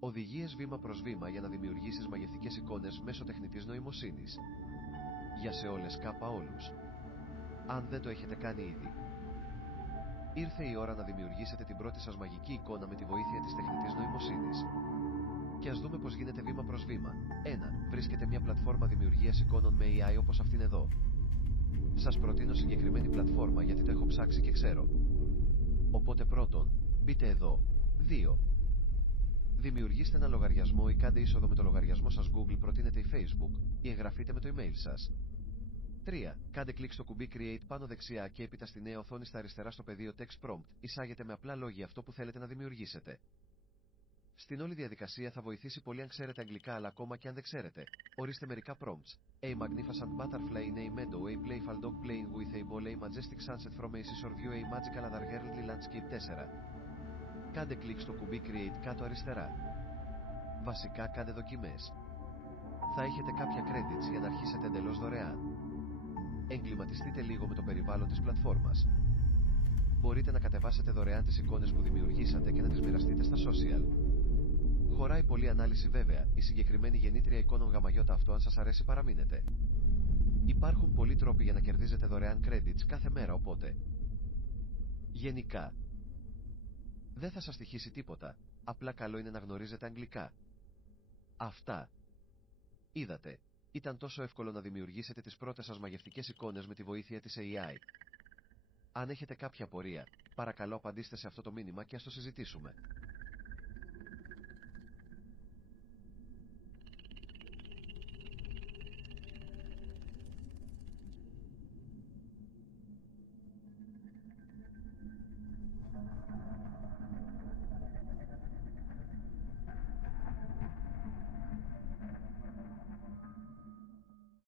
Οδηγίες βήμα προς βήμα για να δημιουργήσεις μαγευτικές εικόνες μέσω τεχνητής νοημοσύνης. Για σε όλες κάπα όλους. Αν δεν το έχετε κάνει ήδη. Ήρθε η ώρα να δημιουργήσετε την πρώτη σας μαγική εικόνα με τη βοήθεια της τεχνητής νοημοσύνης. Και ας δούμε πώς γίνεται βήμα προς βήμα. 1. Βρίσκετε μια πλατφόρμα δημιουργίας εικόνων με AI όπως αυτήν εδώ. Σας προτείνω συγκεκριμένη πλατφόρμα γιατί το έχω ψάξει και ξέρω. Οπότε πρώτον, μπείτε εδώ. 2. Δημιουργήστε ένα λογαριασμό ή κάντε είσοδο με το λογαριασμό σας Google, προτείνετε η Facebook, ή εγγραφείτε με το email σας. 3. Κάντε κλικ στο κουμπί Create πάνω δεξιά και έπειτα στη νέα οθόνη στα αριστερά στο πεδίο Text Prompt, εισάγετε με απλά λόγια αυτό που θέλετε να δημιουργήσετε. Στην όλη διαδικασία θα βοηθήσει πολύ αν ξέρετε αγγλικά, αλλά ακόμα και αν δεν ξέρετε. Ορίστε μερικά prompts. A magnificent butterfly in a meadow, a playful dog playing with a ball, a majestic sunset from a seashore view, a magical otherworldly landscape. 4. Κάντε κλικ στο κουμπί Create κάτω αριστερά. Βασικά κάντε δοκιμές. Θα έχετε κάποια credits για να αρχίσετε εντελώς δωρεάν. Εγκληματιστείτε λίγο με το περιβάλλον της πλατφόρμας. Μπορείτε να κατεβάσετε δωρεάν τις εικόνες που δημιουργήσατε και να τις μοιραστείτε στα social. Χωράει πολλή ανάλυση βέβαια, η συγκεκριμένη γεννήτρια εικόνων γαμαγιώτα, αυτό αν σας αρέσει παραμείνετε. Υπάρχουν πολλοί τρόποι για να κερδίζετε δωρεάν credits κάθε μέρα, οπότε γενικά δεν θα σας στοιχήσει τίποτα, απλά καλό είναι να γνωρίζετε αγγλικά. Αυτά. Είδατε, ήταν τόσο εύκολο να δημιουργήσετε τις πρώτες σας μαγευτικές εικόνες με τη βοήθεια της AI. Αν έχετε κάποια απορία, παρακαλώ απαντήστε σε αυτό το μήνυμα και ας το συζητήσουμε.